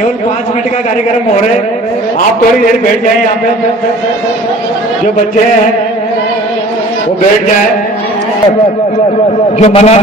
केवल 5 मिनट का कार्यक्रम हो रहा है, आप थोड़ी देर बैठ जाएं यहाँ पे। जो बच्चे हैं वो बैठ जाए, जो मना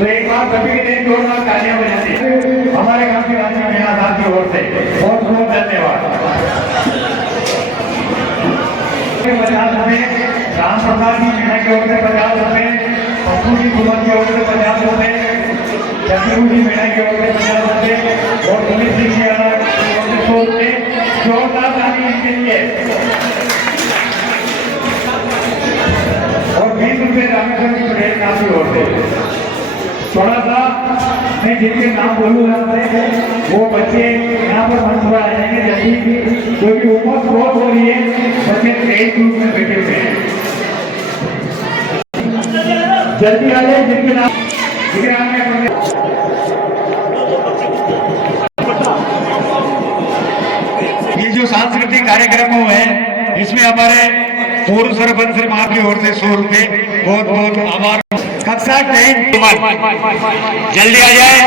तो एक बार सभी के लिए जोरदार तालियां बजाते हैं हमारे गांव की राशि मीणा साहब की ओर से। बहुत बहुत धन्यवाद। 50 रुपए राम प्रसाद जी मीणा की ओर से, 50 रुपए पप्पू जी कुमार की ओर से, 50 रुपए चंद्रू जी मीणा की ओर से, 50 रुपए और पुलिस सिंह की ओर से 100 रुपए। जोरदार ताली इनके लिए। और 20 रुपए रामेश्वर जी पटेल साहब की ओर से। थोड़ा सा मैं जिनके नाम बोलूँगा वो बच्चे यहाँ पर मंच पर आ जाएंगे जल्दी, क्योंकि उम्र बहुत हो रही है, बच्चे तेज ग्रुप में बैठे हुए हैं। जल्दी आ जाए जिनके नाम ये जो सांस्कृतिक कार्यक्रम है इसमें हमारे पूर्व सरपंच श्री मां की ओर से 100 रुपए। बहुत बहुत आभार। कक्षा 10 जल्दी आ जाए।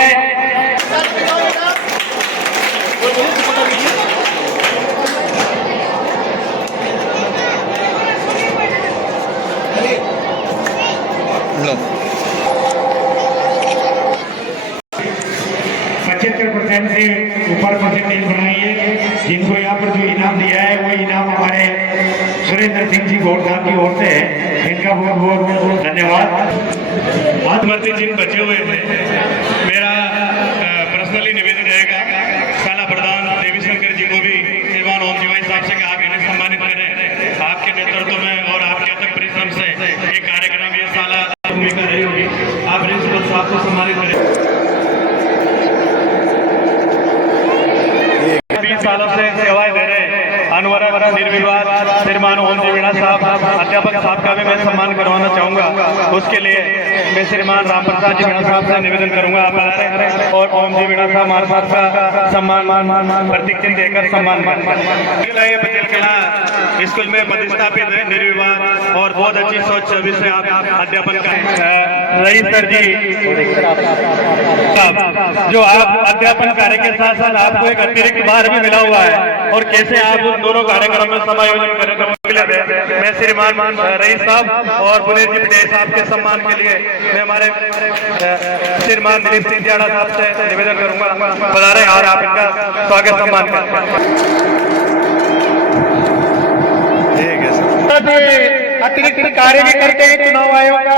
लो 75% से ऊपर परसेंटेज बनाइए। जिनको यहाँ पर जो इनाम दिया है वो इनाम हमारे सुरेंद्र सिंह जी गौड़ साहब की ओर से है। इनका बहुत बहुत धन्यवाद। आज जिन बचे हुए थे, मेरा पर्सनली निवेदन रहेगा शाला प्रधान देवीशंकर जी को भी श्रीमान ओम तिवारी साहब से आप इन्हें सम्मानित करें। आपके नेतृत्व में और आपके अथक परिश्रम से ये कार्यक्रम ये शाला भूमिका रही होगी। आप प्रिंसिपल साहब को सम्मानित करें। 20 सालों से सेवाएं दे रहे अनवरत निर्विवाद श्रीमान ओम जी मीणा साहब अध्यापक साहब का भी मैं सम्मान करवाना चाहूँगा। उसके लिए मैं श्रीमान राम प्रसाद जी मीणा साहब से निवेदन करूँगा आप पधारें और ओम जी मीणा साहब महाराज का सम्मान प्रतीक चिन्ह देकर सम्मान करें। स्कूल में प्रतिष्ठापित है निर्विवाद और बहुत अच्छी सोच छवि से आप अध्यापन करें। रईस सर जी जो आप अध्यापन कार्य के साथ साथ आपको एक अतिरिक्त भार भी मिला हुआ है और कैसे आप उन दोनों कार्यक्रम में समायोजन करेंगे। मैं श्रीमान रईस साहब और पुनीत जी पटेल साहब के सम्मान के लिए मैं हमारे श्रीमान दिलीप सिंह जाड़ा साहब से निवेदन करूंगा पधारें और आप इनका स्वागत सम्मान करें। अतिरिक्त कार्य भी करते हैं चुनाव आयोग का।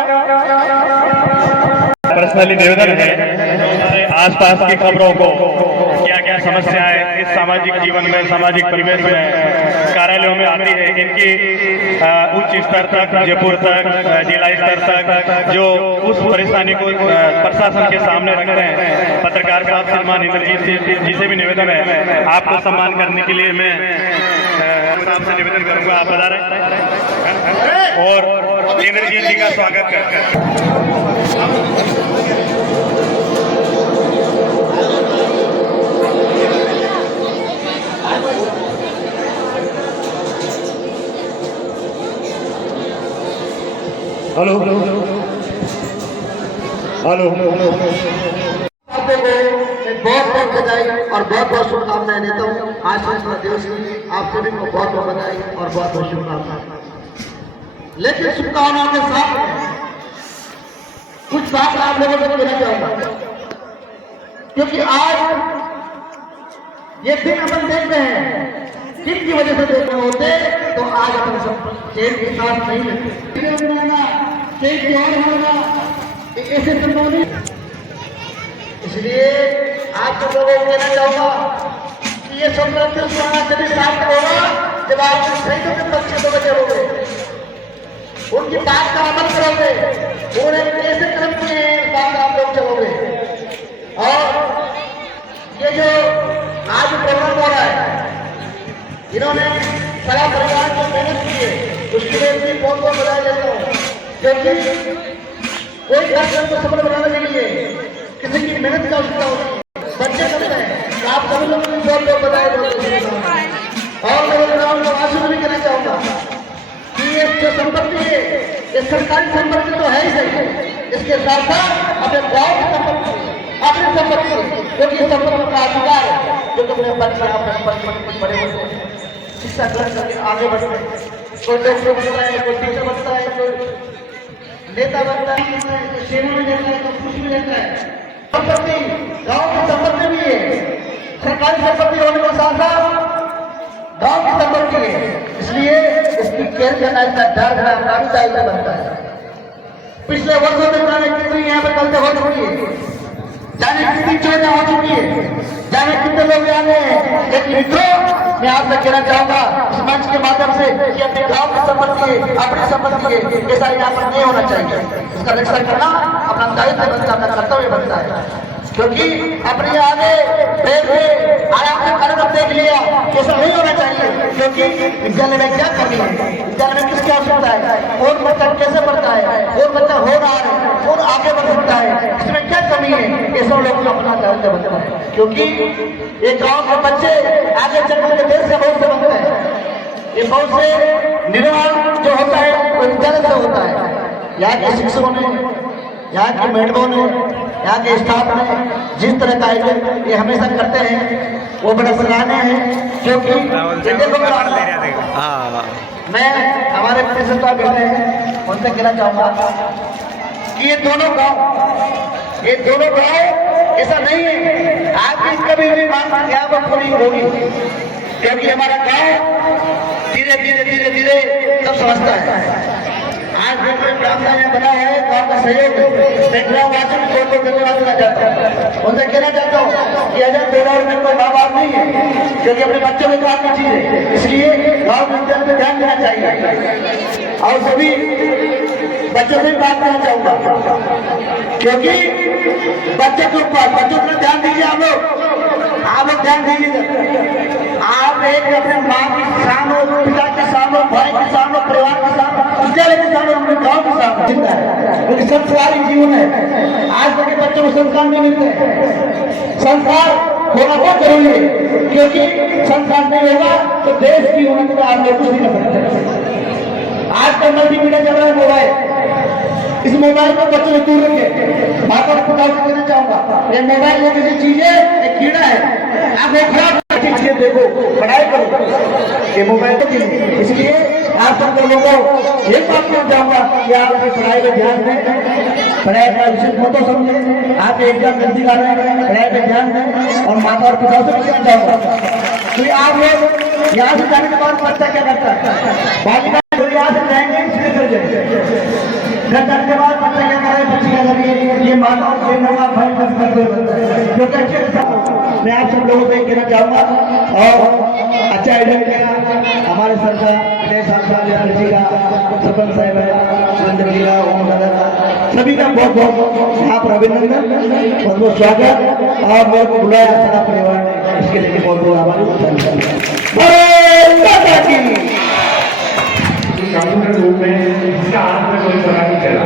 पर्सनली निवेदन है आसपास की खबरों को क्या क्या समस्याएं इस सामाजिक जीवन में सामाजिक परिवेश में कार्यालयों में आती है इनकी उच्च स्तर तक जयपुर तक जिला स्तर तक जो उस परेशानी को प्रशासन के सामने रख रहे हैं पत्रकार साहब श्रीमान इंद्रजीत जी से भी निवेदन है आपको सम्मान करने के लिए मैं आपसे निवेदन करूंगा आप पधारें और इंद्रजीत जी का स्वागत कर हेलो हेलो बहुत बहुत बधाई और बहुत बहुत शुभकामनाएं देता हूँ। आज स्वतंत्रता दिवस की आप सभी को बहुत बहुत बधाई और बहुत बहुत शुभकामनाएं। लेकिन शुभकामनाओं के साथ कुछ बात आप लोगों को कहना चाहूंगा, क्योंकि आज ये दिन अपन देख रहे हैं किसकी वजह से देख रहे होते तो आज अपन सब चैन के साथ नहीं रहते। ऐसे संभव नहीं। इसलिए आप सब लोगों को कहना चाहूंगा कि ये संक्रांति जब साथ होगा जब आप शहीदों के पक्ष को बचे होंगे, उनकी बात का अमल करोगे, उन्होंने कैसे कर्म किए हैं इस बात का आप लोग चलोगे। और ये जो आज प्रोग्राम हो रहा है इन्होंने सारा परिवार को मेहनत की है, उसके लिए भी बहुत बहुत बधाई देता हूँ। क्योंकि कोई कार्यक्रम को सफल बनाने के लिए किसी की मेहनत का उसका बच्चे करते हैं। आप सभी लोगों को बहुत बहुत बधाई देते हैं। और मैं लोगों को आशीर्वाद भी करना चाहूंगा कि ये जो संपत्ति है ये सरकारी संपत्ति तो है ही सही, इसके साथ साथ अपने गाँव की संपत्ति अपनी संपत्ति क्योंकि संपत्ति का अधिकार है जो अपने बच्चे अपने बड़े होते हैं शिक्षा ग्रहण करके आगे बढ़ते हैं। कोई डॉक्टर बनता है, कोई टीचर बनता है, कोई नेता बनता है, सेवा में देता है, तो खुशी में देता है। संपत्ति गांव की संपत्ति भी है, सरकारी संपत्ति होने के साथ साथ गांव की संपत्ति है, इसलिए इसकी केयर करना इसका दायित्व बनता है। पिछले वर्षों में जाने कितनी यहाँ पर गलती हो चुकी है, जाने कितनी चोरियां हो चुकी है, जाने कितने लोग आ गए हैं। एक मित्रों मैं आपसे कहना चाहूंगा इस मंच के माध्यम से कि अपने गांव की संपत्ति है, अपनी संपत्ति है, ऐसा यहाँ पर नहीं होना चाहिए। इसका रक्षा करना अपना दायित्व बनता है, अपना कर्तव्य बनता है। क्योंकि अपने आगे बैठ के आराम से कार्यक्रम देख लिया ऐसा नहीं होना चाहिए। क्योंकि विद्यालय में क्या कमी है, विद्यालय में किसकी आवश्यकता है, कौन बच्चा कैसे पढ़ता है, कौन बच्चा हो रहा है, कौन आगे बढ़ सकता है, इसमें क्या कमी है, ये सब लोगों को अपना दायित्व बनता है। क्योंकि ये गाँव के बच्चे आगे चलकर के देश से बहुत से बनते हैं। ये बहुत से निर्माण जो होता है वो विद्यालय से होता है। यहाँ के शिक्षकों ने, यहाँ की मैडमों ने, यहाँ के स्टाफ ने जिस तरह का आयोजन ये हमेशा करते हैं वो बड़ा सराहनीय है। क्योंकि मैं हमारे प्रेसिडेंट बेटे हैं उनसे कहना चाहूँगा कि ये दोनों गाँव ऐसा नहीं है आपकी कभी भी मांग यहाँ पर पूरी होगी। क्योंकि हमारा गाँव धीरे धीरे सब समझता है। आज जो कोई प्रावधान यहाँ बना है गाँव का सहयोग है, मैं गाँववासियों को बहुत बहुत धन्यवाद देना चाहता हूँ। उनसे कहना चाहता हूँ कि अजय तेरा में कोई माँ बाप नहीं है, क्योंकि अपने बच्चों में काम की चीज है, इसलिए गाँव के विद्यालय में ध्यान देना चाहिए। और सभी बच्चों से बात करना चाहूँगा क्योंकि बच्चों के ऊपर ध्यान दीजिए। आप लोग ध्यान दीजिए। आप रहे कि अपने माँ किसान हो, पिता किसान हो, भाई किसान हो, परिवार किसान हो, विद्यालय किसान हो, अपने गाँव किसान हो, जिंदा है क्योंकि संस्कारी जीवन है। आज तक के बच्चों को संस्कार नहीं मिलते। संस्कार होना बहुत जरूरी है क्योंकि संस्कार नहीं होगा तो देश की उन्नति में आप लोग कुछ नहीं कर सकते। आज कल मल्टीमीडिया चल रहा है, मोबाइल, इस मोबाइल को बच्चों से दूर रखे। बात और बताओ देना चाहूंगा, ये मोबाइल में किसी चीज है, एक कीड़ा है, आप एक खराब चीज देखो, पढ़ाई करो, ये मोबाइल तो नहीं। इसलिए आप सब लोगों को एक बात कहना चाहूंगा कि आप अपनी पढ़ाई पे ध्यान दें, पढ़ाई का विषय मत समझे, आप एग्जाम नजदीक आ रहे हैं, पढ़ाई पे ध्यान दें। और माता और पिता से कहना चाहूंगा कि आप लोग यहाँ से जाने के बाद बच्चा क्या करता है, बालिका जो यहाँ से जाएंगे इसलिए चल जाएंगे, घर जाने के बाद बच्चा क्या करे, बच्ची क्या करिए, ये माता और ये नवा भाई बस करते हैं जो कि मैं आप सब लोगों को कहना चाहूंगा। और अच्छा आइडिया किया हमारे सरकार जी का, सरपंच साहब है, सुरेंद्र जी का, ओम दादा का, सभी का बहुत बहुत यहाँ पर अभिनंदन, बहुत बहुत स्वागत। और मेरे को बुलाया सारा परिवार ने, इसके लिए बहुत बहुत आभार। कानून रूप में इसका हाथ में कोई पता नहीं चला।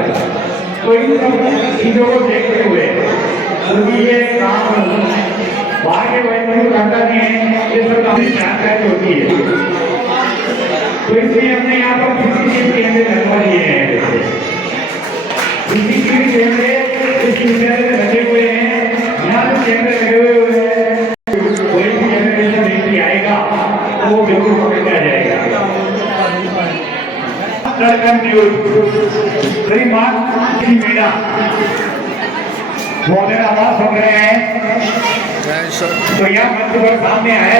तो इन सब चीजों को देखते हुए उनकी ये काम बाहर के वैज्ञानिक करता नहीं है, ये सब काफी जानकारी होती है। तो इसलिए हमने यहाँ पर किसी चीज के अंदर लगवा लिए हैं, किसी चीज के अंदर इस विद्यालय में लगे हुए हैं, यहाँ पे कैमरे लगे हुए हैं, कोई भी जनरेशन व्यक्ति आएगा तो वो बिल्कुल पकड़ के आ जाएगा। श्रीमान मीणा महोदय आवाज सुन रहे हैं तो यहाँ मंच पर सामने आए,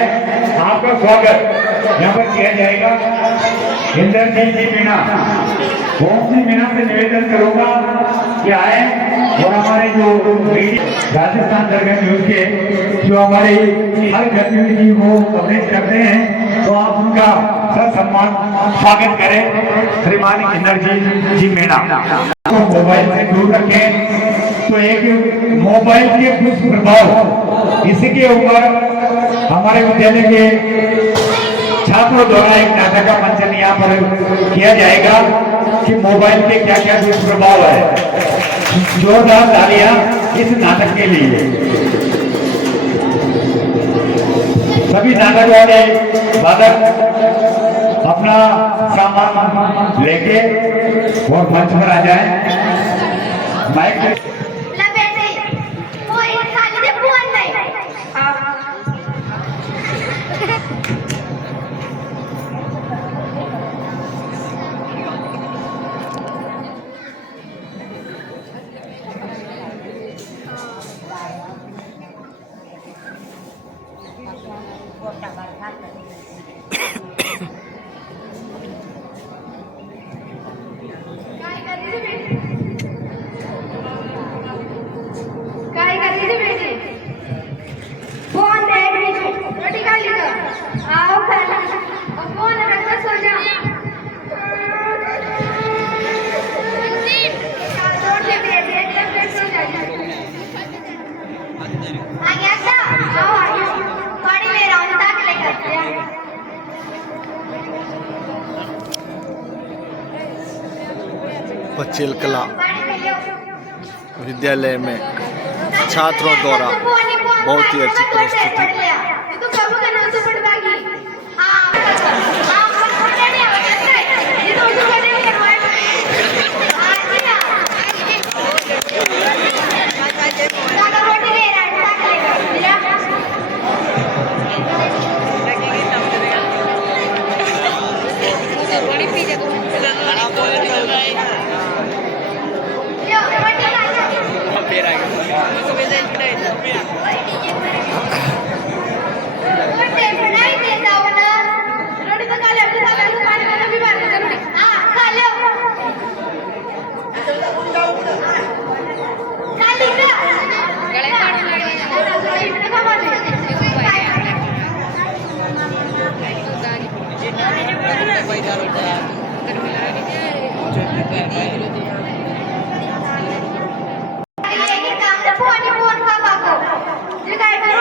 आपका स्वागत यहाँ पर किया जाएगा। इंद्रजीत जी मीणा, ओम जी मीणा से निवेदन करूंगा कि आए और हमारे जो राजस्थान दरगाह न्यूज के जो हमारे हर गतिविधि को कवरेज करते हैं, तो आप उनका सम्मान स्वागत करें। श्रीमान इंद्रजीत जी मीणा को मोबाइल से दूर रखें। तो एक मोबाइल के दुष्प्रभाव, इसके ऊपर हमारे विद्यालय के छात्रों द्वारा एक नाटक का मंचन यहाँ पर किया जाएगा कि मोबाइल के क्या क्या दुष्प्रभाव है। जोरदार तालियां इस नाटक के लिए। सभी नाटक वाले वादक अपना सामान लेके और मंच पर आ जाए। माइक बचेल कला विद्यालय में छात्रों द्वारा बहुत ही अच्छी प्रस्तुति। Ini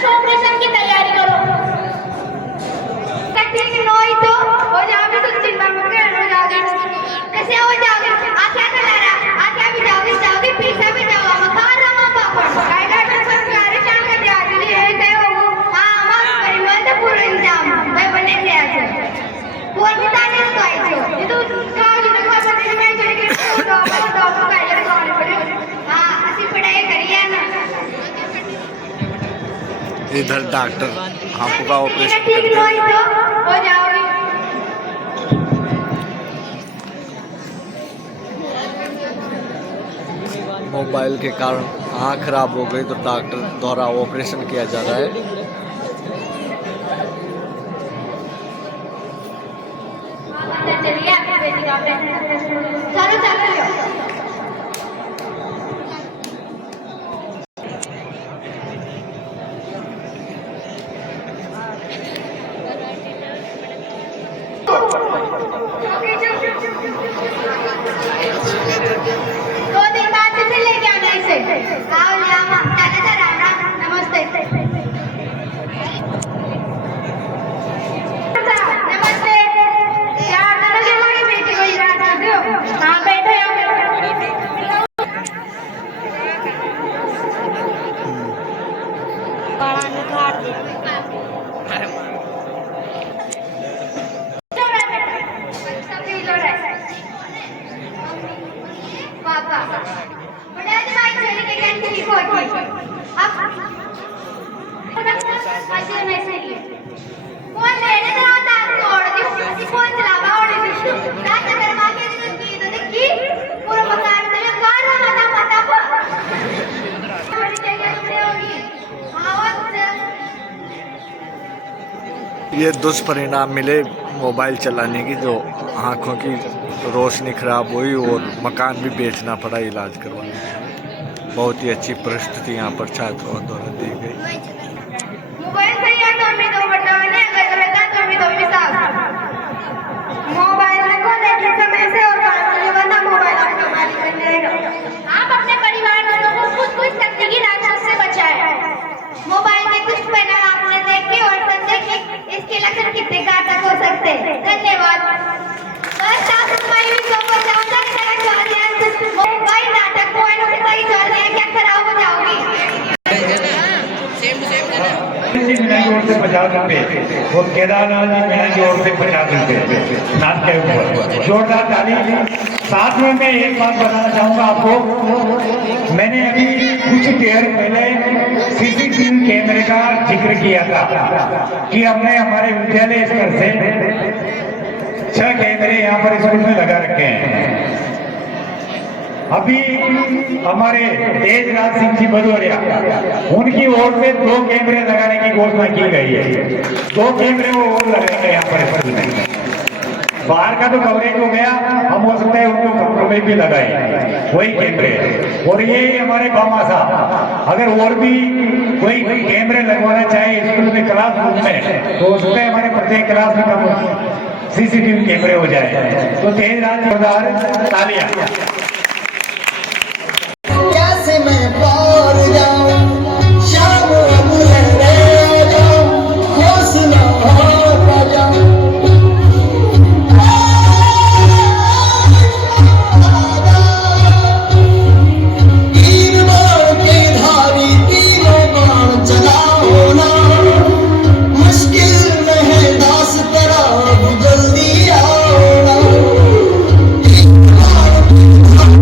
बस ऑपरेशन की तैयारी करो। ठीक नहीं तो हो जाओगे तो चिंता मत कर, हो जाओगे। कैसे हो जाओगे? आज क्या कर रहा? आज क्या भी जाओगे पीछे भी जाओ। मकान रहा पापा कायदा कर सरकारी काम कर दिया लिए है कहे वो। हां मत परिवार तो पूरा इंतजाम भाई बने से आज पूरा बताने तो आई छो ये तो गांव जी में कोई बने में चले के तो कायदा करने पड़े। हां असि पढ़ाई करिए ना। इधर डॉक्टर हाथों का ऑपरेशन ठीक करते नहीं हैं। तो हो जाओगे। मोबाइल के कारण आँख खराब हो गई तो डॉक्टर द्वारा ऑपरेशन किया जा रहा है। चलिए आपकी बेटी का ऑपरेशन चलो। दो दिन बाद फिर लेके आना इसे। आओ ले आओ चाचा राम नमस्ते। नमस्ते यार दोनों के हमारी बेटी को इलाज कर दो। हाँ बैठो बड़ा निखार दे पापा बड़ा दिमाग चली के कैसे ठीक हो गई अब ऐसे नहीं सही फोन लेने तो आता छोड़ दी फोन चलावा और दी क्या चक्कर मार के की तो देखी पूरा मकान में कार मता पर बड़ी जगह से होगी आवाज ये दुष्परिणाम मिले मोबाइल चलाने की, जो आँखों की रोशनी खराब हुई और मकान भी बेचना पड़ा इलाज करवाने। बहुत ही अच्छी परिस्थिति यहाँ पर छात्रों द्वारा दी गई। मोबाइल से या तो हमें दो बताने अगर गलत है तो हमें दो हिसाब मोबाइल को देखिए समय से और काम करिए वरना मोबाइल आपका मालिक बन जाएगा। आप अपने परिवार वालों को कुछ शक्ति की राक्षस से बचाएं। मोबाइल के कुछ परिणाम आपने देखे और समझे कि इसके लक्षण कितने घातक हो सकते हैं। धन्यवाद। बस आप हमारी भी सबको जानता है कि वही नाटक पॉइंट से सही चल रहे हैं क्या खराब हो जाओगी। जी मीना की ओर से 50 रुपए और केदारनाथ जी मीना की ओर से 50 रुपए नाथ के ऊपर जोरदार ताली। साथ में मैं एक बात बताना चाहूंगा आपको, मैंने अभी कुछ देर पहले सीसीटीवी कैमरे का जिक्र किया था कि हमने हमारे विद्यालय स्तर से 6 कैमरे यहाँ पर स्कूल में लगा रखे हैं। अभी हमारे तेजराज सिंह जी भदौरिया उनकी ओर से 2 कैमरे लगाने की घोषणा की गई है। 2 कैमरे वो और लगाएंगे यहाँ पर स्कूल में। बाहर का तो कवरेज हो गया, हम हो सकता है उनको कमरों में भी लगाए वही कैमरे। और ये हमारे बामा साहब अगर और भी कोई कैमरे लगवाना चाहे स्कूल में क्लासरूम में तो हो सकता है हमारे प्रत्येक क्लास में सीसीटीवी कैमरे हो जाए। तो तेजराज जोरदार तालियां। कैसे मैं पार जाऊं शाम अब रह जाऊं हौसला हार जाऊं तीन बाण के धारी तीनों बाण चलाओ ना मुश्किल में है दास तेरा जल्दी आओ ना तीन बाण के धारी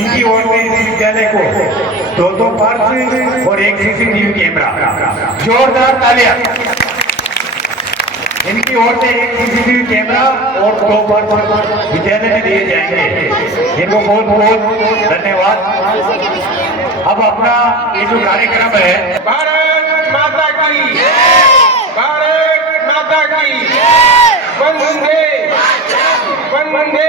इनकी ओर से इस विद्यालय को 2 पर्स और 1 CCTV कैमरा, जोरदार तालियां। इनकी ओर से 1 CCTV कैमरा और 2 पर्स विद्यालय में दिए जाएंगे। इनको बहुत बहुत धन्यवाद। अब अपना ये जो कार्यक्रम है, भारत माता की भारत माता की वंदे वंदे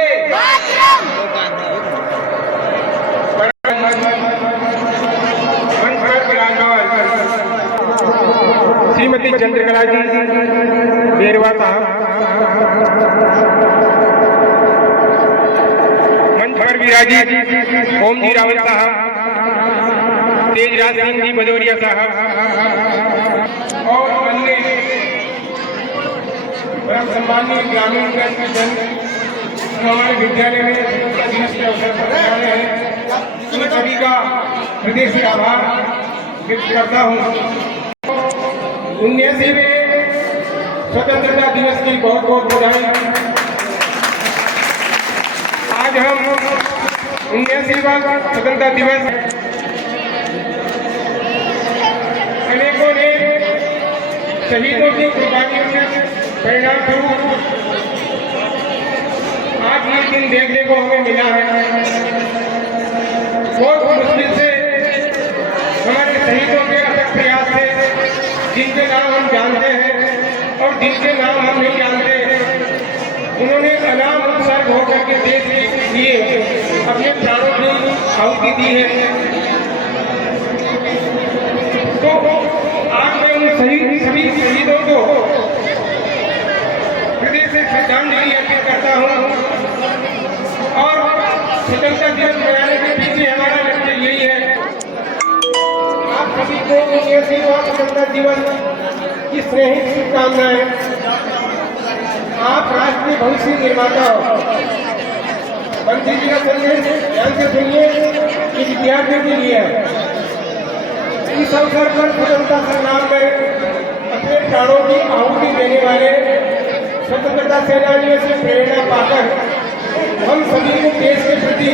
श्रीमती चंद्रकला जी बेरवा साहब, मंच पर विराजित ओम जी रावल साहब, तेजराज सिंह जी भदौरिया साहब और अन्य परम सम्मानीय ग्रामीण जन हमारे विद्यालय में स्वतंत्रता दिवस के अवसर पर आए हैं। इन सभी का हृदय से आभार व्यक्त करता हूँ। 19वें स्वतंत्रता दिवस की बहुत बहुत बधाई। आज हम 19वां स्वतंत्रता दिवस, अनेकों ने शहीदों की कुर्बानियों के परिणाम स्वरूप आज ये दिन देखने को हमें मिला है। बहुत मुश्किल से हमारे शहीदों के अथक प्रयास से, जिनके नाम हम जानते हैं और जिनके नाम हम नहीं जानते, उन्होंने अनाम उत्सर्ग होकर के देश के लिए अपने प्राणों की आहुति दी है। तो आज मैं उन सभी शहीदों को हृदय से श्रद्धांजलि अर्पित करता हूँ। और स्वतंत्रता दिवस मनाने के पीछे हमारा लक्ष्य यही है, आप सभी को 19वां स्वतंत्रता दिवस की स्नेहित शुभकामनाएं। आप राष्ट्रीय भविष्य निर्माता हो। बंसी जी का संदेश ध्यान से सुनिए, ये विद्यार्थियों के लिए है। इस अवसर पर स्वतंत्रता संग्राम में अपने प्राणों की आहुति देने वाले स्वतंत्रता सेनानियों से प्रेरणा पाकर हम सभी को देश के प्रति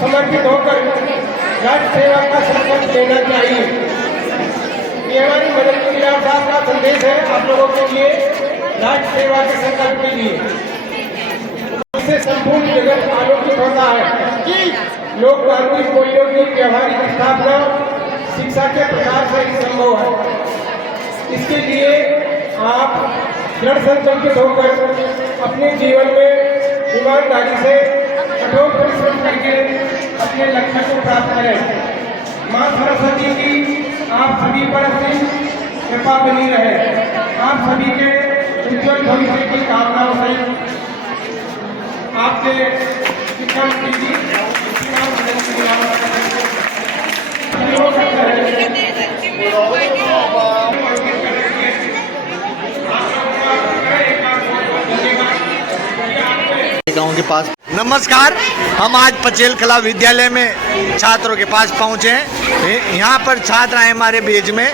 समर्पित होकर राष्ट्र सेवा का संकल्प लेना चाहिए। ये हमारी मदन मोहन साहब का संदेश है आप लोगों के लिए, राष्ट्र सेवा के संकल्प के लिए। इससे संपूर्ण जगत आलोकित होता है कि लोकतांत्रिक मूल्यों की व्यवहारिक स्थापना शिक्षा के प्रसार से ही संभव है। इसके लिए आप दृढ़ संकल्पित होकर अपने जीवन में ईमानदारी से कठोर परिश्रम करके अपने लक्ष्य को प्राप्त करें। मां सरस्वती की आप सभी पर अपनी कृपा बनी रहे। आप सभी के उज्जवल भविष्य की कामनाओं से आपके शिक्षा मंत्री जी गांव के पास। नमस्कार, हम आज पचेल कला विद्यालय में छात्रों के पास पहुंचे हैं। यहाँ पर छात्र आए हमारे बीच में।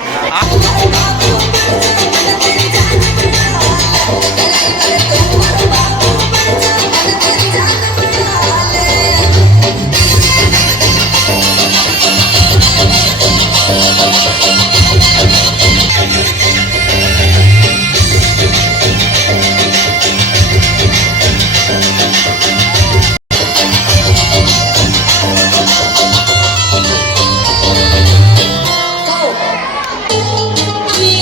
We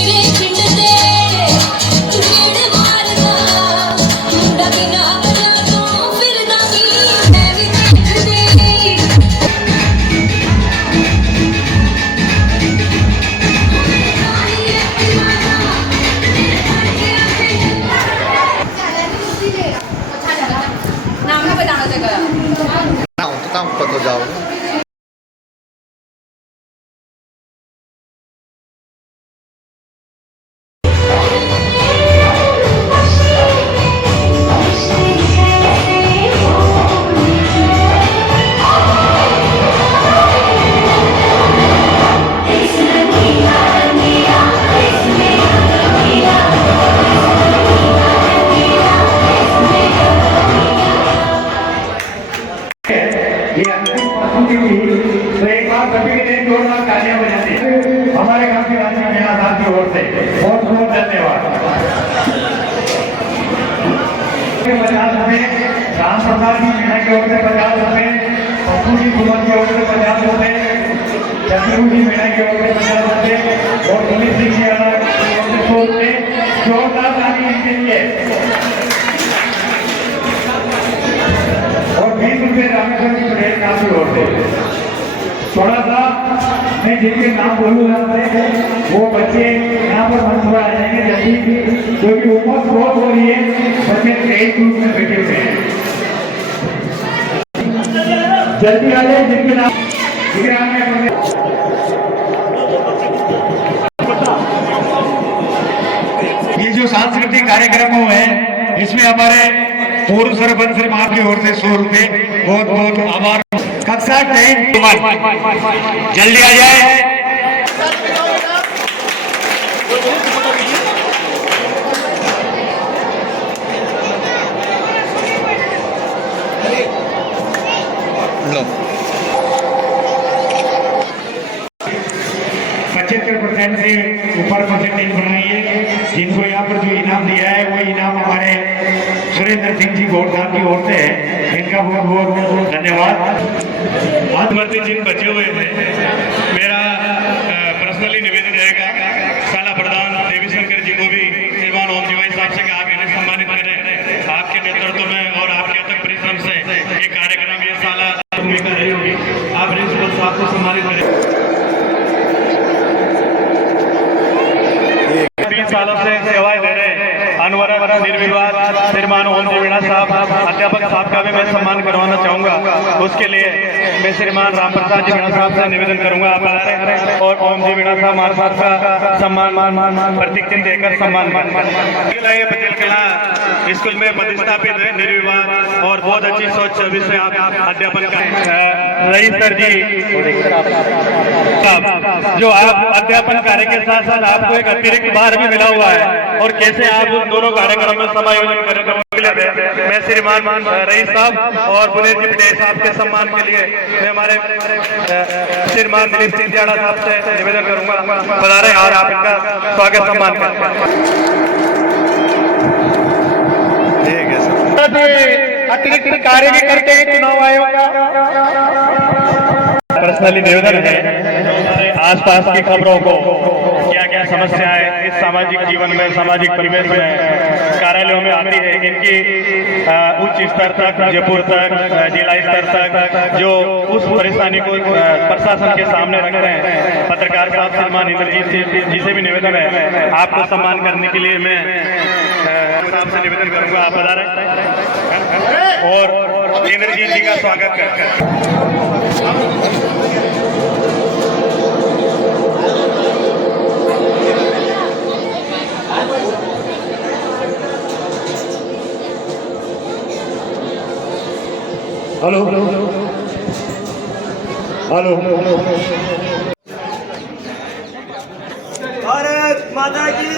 की ओर से 50 रुपए, पप्पू जी कुमार की ओर से 50 रुपए, चंद्रू जी मीणा की ओर से 50 रुपए और दिलीप सिंह जी की ओर से 100 रुपए। जोरदार ताली इनके लिए। और 20 रुपए रामेश्वर जी पटेल साहब की ओर से। थोड़ा सा मैं जिनके नाम बोलूंगा वो बच्चे यहाँ पर मंच पर आ जाएंगे जल्दी, क्योंकि उम्र बहुत हो रही है, बच्चे तेज ग्रुप में बैठे हुए हैं। जल्दी आ जाए जिनके नाम ये जो सांस्कृतिक कार्यक्रम है इसमें हमारे पूर्व सरपंच श्री मां की ओर से 100 रुपए, बहुत बहुत आभार। कक्षा 10 जल्दी आ जाए। लो 75% से ऊपर परसेंटेज बनाइए। जिनको यहाँ पर जो इनाम दिया है वो इनाम हमारे सुरेंद्र सिंह जी गौड़ साहब की ओर से है। इनका बहुत बहुत धन्यवाद। आत्महत्या जिन बचे हुए हैं, मेरा पर्सनली निवेदन रहेगा शाला प्रधान देवीशंकर जी को भी श्रीमान ओम जीवाई साहब से आप इन्हें सम्मानित करें। आपके नेतृत्व में और आपके अथक परिश्रम से ये कार्यक्रम ये शाला भूमिका रही होगी। आप प्रिंसिपल साहब को सम्मानित करें। 20 सालों से सेवाएं दे रहे अनवरत निर्विवाद श्रीमान ओम जी मीणा साहब अध्यापक साहब का भी मैं सम्मान करवाना चाहूंगा। उसके लिए मैं श्रीमान राम प्रसाद जी मीणा साहब से निवेदन करूंगा आप पधारें और ओम जी मीणा साहब हमारे साहब का सम्मान प्रतीक चिन्ह देकर सम्मान पटेल कला स्कूल में प्रतिष्ठापित है निर्विवाद और बहुत अच्छी सोच छवि से आप अध्यापन कर रही सर जी जो आप अध्यापन कार्य के साथ साथ आपको एक अतिरिक्त भार भी मिला हुआ है और कैसे आप उन दोनों कार्यक्रम में समायोजन करेंगे। मैं श्रीमान रईस साहब और बुनेश जी पटेल साहब के सम्मान के लिए मैं हमारे श्रीमान दिलीप सिंह दियाड़ा साहब से निवेदन करूंगा पधारें और आप इनका स्वागत सम्मान करें। ठीक है सर। अतिरिक्त कार्य भी करते हैं चुनाव आयोग का। पर्सनली निवेदन है आसपास की खबरों को क्या क्या समस्याएं इस सामाजिक जीवन में सामाजिक परिवेश में कार्यालयों में आती है इनकी उच्च स्तर तक जयपुर तक जिला स्तर तक जो उस परेशानी को प्रशासन के सामने रखते हैं पत्रकार साहब श्रीमान इंद्रजीत जी से भी निवेदन है आपको सम्मान करने के लिए मैं साहब से निवेदन करूंगा आप पधारें और इंद्रजीत जी का स्वागत कर हेलो भारत माता की